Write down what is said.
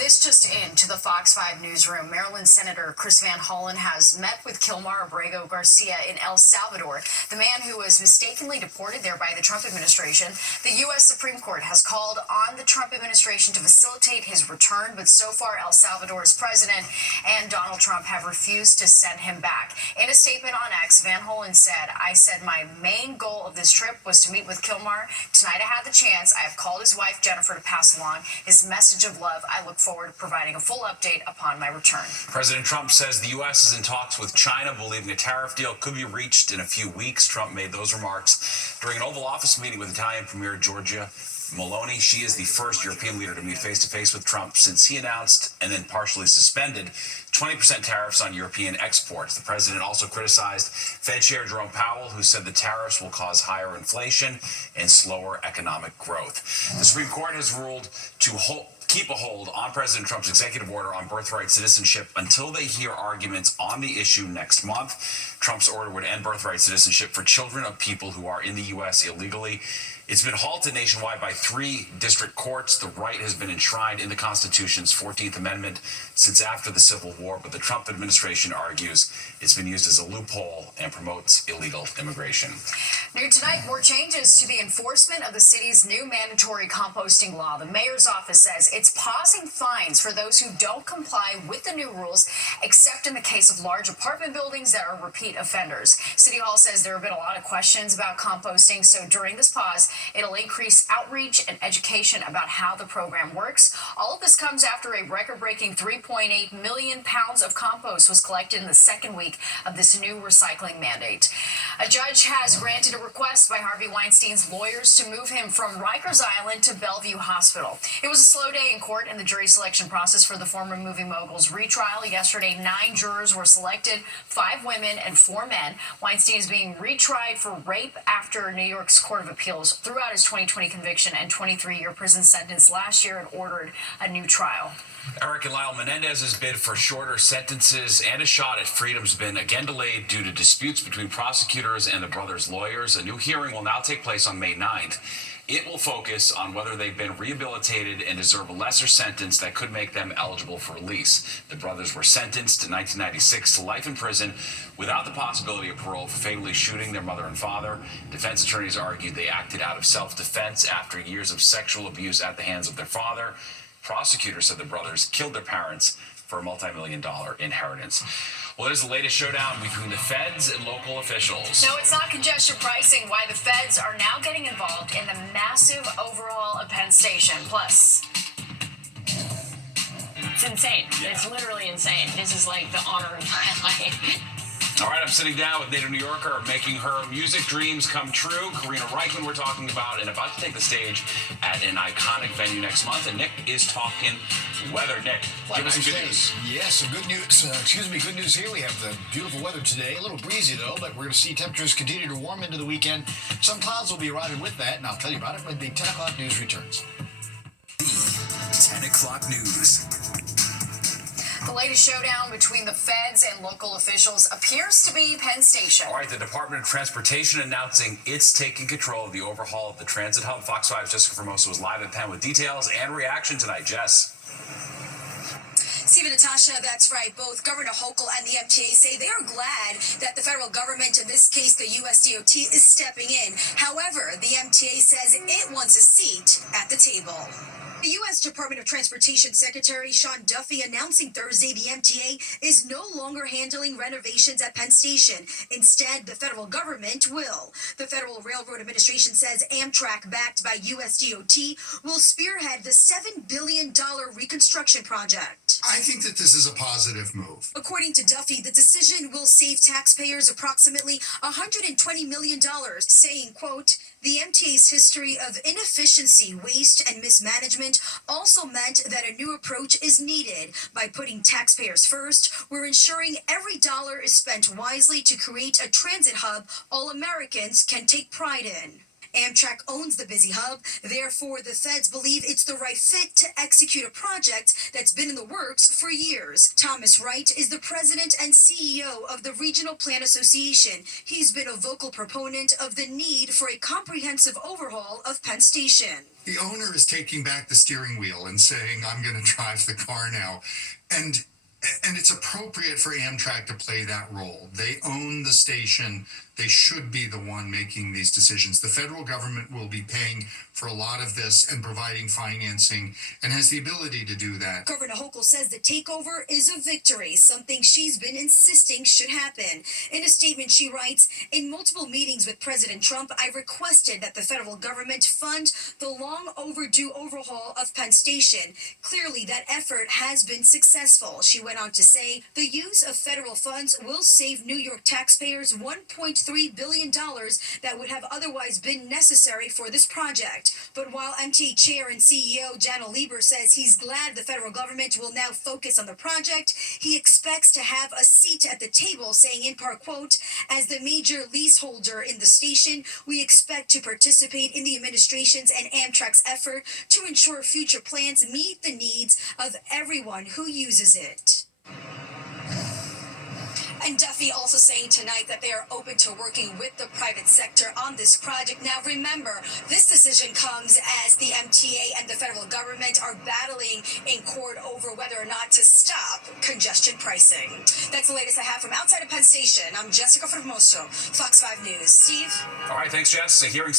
This just into the Fox 5 newsroom. Maryland Senator Chris Van Hollen has met with Kilmar Abrego Garcia in El Salvador, the man who was mistakenly deported there by the Trump administration. The U.S. Supreme Court has called on the Trump administration to facilitate his return, but so far El Salvador's president and Donald Trump have refused to send him back. In a statement on X, Van Hollen said, "I said my main goal of this trip was to meet with Kilmar. Tonight I had the chance. I have called his wife Jennifer to pass along his message of love. I look forward to providing a full update upon my return." President Trump says the U.S. is in talks with China, believing a tariff deal could be reached in a few weeks. Trump made those remarks during an Oval Office meeting with Italian Premier Giorgia Meloni. She is the first European leader to meet face-to-face with Trump since he announced and then partially suspended 20% tariffs on European exports. The president also criticized Fed Chair Jerome Powell, who said the tariffs will cause higher inflation and slower economic growth. The Supreme Court has ruled to keep a hold on President Trump's executive order on birthright citizenship until they hear arguments on the issue next month. Trump's order would end birthright citizenship for children of people who are in the U.S. illegally. It's been halted nationwide by 3 district courts. The right has been enshrined in the Constitution's 14th Amendment since after the Civil War, but the Trump administration argues it's been used as a loophole and promotes illegal immigration. New tonight, more changes to the enforcement of the city's new mandatory composting law. The mayor's office says it's pausing fines for those who don't comply with the new rules, except in the case of large apartment buildings that are repeat offenders. City Hall says there have been a lot of questions about composting, so during this pause, it'll increase outreach and education about how the program works. All of this comes after a record-breaking 3.8 million pounds of compost was collected in the second week of this new recycling mandate. A judge has granted a request by Harvey Weinstein's lawyers to move him from Rikers Island to Bellevue Hospital. It was a slow day in court in the jury selection process for the former movie mogul's retrial. Yesterday, 9 jurors were selected, 5 women and 4 men. Weinstein is being retried for rape after New York's Court of Appeals threw out his 2020 conviction and 23-year prison sentence last year and ordered a new trial. Eric and Lyle Menendez's bid for shorter sentences and a shot at freedom's been again delayed due to disputes between prosecutors and the brothers' lawyers. A new hearing will now take place on May 9th. It will focus on whether they've been rehabilitated and deserve a lesser sentence that could make them eligible for release. The brothers were sentenced in 1996 to life in prison without the possibility of parole for fatally shooting their mother and father. Defense attorneys argued they acted out of self-defense after years of sexual abuse at the hands of their father. Prosecutors said the brothers killed their parents for a multi-million-dollar inheritance. Well, it is the latest showdown between the feds and local officials. No, it's not congestion pricing. Why the feds are now getting involved in the massive overhaul of Penn Station. Plus, it's insane. Yeah. It's literally insane. This is like the honor of my life. All right, I'm sitting down with native New Yorker making her music dreams come true. Karina Reichman we're talking about and about to take the stage at an iconic venue next month. And Nick is talking weather. Nick, give us some good news. Yes, some good news. Good news here. We have the beautiful weather today. A little breezy, though, but we're going to see temperatures continue to warm into the weekend. Some clouds will be arriving with that, and I'll tell you about it when the 10 o'clock news returns. The 10 o'clock news. The latest showdown between the feds and local officials appears to be Penn Station. All right, the Department of Transportation announcing it's taking control of the overhaul of the transit hub. Fox 5's Jessica Formosa was live at Penn with details and reaction tonight. Jess. Stephen, Natasha, that's right. Both Governor Hochul and the MTA say they are glad that the federal government, in this case the USDOT, is stepping in. However, the MTA says it wants a seat at the table. The U.S. Department of Transportation Secretary Sean Duffy announcing Thursday the MTA is no longer handling renovations at Penn Station. Instead, the federal government will. The Federal Railroad Administration says Amtrak, backed by USDOT, will spearhead the $7 billion reconstruction project. I think that this is a positive move. According to Duffy, the decision will save taxpayers approximately $120 million, saying, quote, "The MTA's history of inefficiency, waste, and mismanagement also meant that a new approach is needed. By putting taxpayers first, we're ensuring every dollar is spent wisely to create a transit hub all Americans can take pride in." Amtrak owns the busy hub, therefore the feds believe it's the right fit to execute a project that's been in the works for years. Thomas Wright is the president and CEO of the Regional Plan Association. He's been a vocal proponent of the need for a comprehensive overhaul of Penn Station. The owner is taking back the steering wheel and saying, I'm going to drive the car now. And it's appropriate for Amtrak to play that role. They own the station. They should be the one making these decisions. The federal government will be paying for a lot of this and providing financing and has the ability to do that. Governor Hochul says the takeover is a victory, something she's been insisting should happen. In a statement, she writes, in multiple meetings with President Trump, I requested that the federal government fund the long overdue overhaul of Penn Station. Clearly, that effort has been successful. She went on to say, the use of federal funds will save New York taxpayers $1.3 billion that would have otherwise been necessary for this project. But while MTA Chair and CEO Janel Lieber says he's glad the federal government will now focus on the project, he expects to have a seat at the table, saying in part, quote, as the major leaseholder in the station, we expect to participate in the administration's and Amtrak's effort to ensure future plans meet the needs of everyone who uses it. And Duffy also saying tonight that they are open to working with the private sector on this project. Now, remember, this decision comes as the MTA and the federal government are battling in court over whether or not to stop congestion pricing. That's the latest I have from outside of Penn Station. I'm Jessica Formoso, Fox 5 News. Steve? All right, thanks, Jess. A hearing